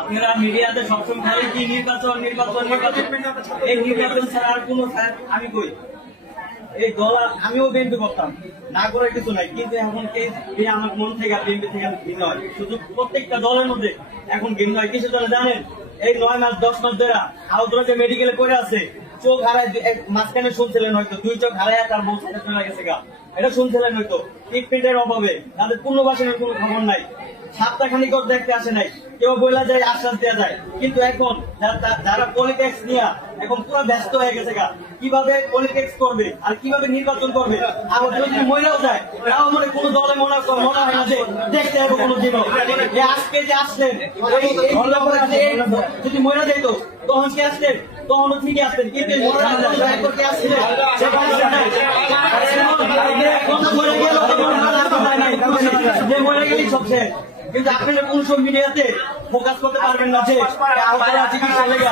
আপনারা মিডিয়াতে সবসময় খালি কি নির্বাচন নির্বাচন নির্বাচন, এই নির্বাচন ছাড়া আর কোন আমি কই এই দল আমিও বিএনপি করতাম, না করে কিছু নাই, কিন্তু এখন আমার মন থেকে বিএনপি থেকে ভিন্ন হয়। শুধু প্রত্যেকটা দলের মধ্যে এখন ভিন্ন হয়। কিছু দলে জানেন এই 9 মাস 10 মাস ধরে আহত মেডিকেলে করে আছে, চোখ হারায় মাঝখানে শুনছিলেন হয়তো 2 চোখ হারায় তার বউ ছেড়ে চলে গেছে গা, এটা শুনছিলেন হয়তো। ট্রিটমেন্টের অভাবে তাদের পুনর্বাসনের কোনো খবর নাই, সপ্তাহখানিক দেখতে আসে নাই, কেউ বলে যায় আশ্বাস দেওয়া যায়। কিন্তু এখন যারা পলিটিক্স নিয়ে এখন পুরো ব্যস্ত হয়ে গেছে গা, কিভাবে পলিটিক্স করবে আর কিভাবে নির্বাচন করবে। আবার যদি মহিলাও যায় তাও মানে কোনো দলে মনে হয় না যে দেখতে হবে কোনো দিনও। আজকে যে আসলেন যদি মহিলা যেত তখন কি আসতেন, তখনও ঠিকই আসতেন, কিন্তু মরে গেলেই সবচেয়ে। কিন্তু আপনারা কোন সব মিডিয়াতে ফোকাস করতে পারবেন না যে চিকিৎসা লেগে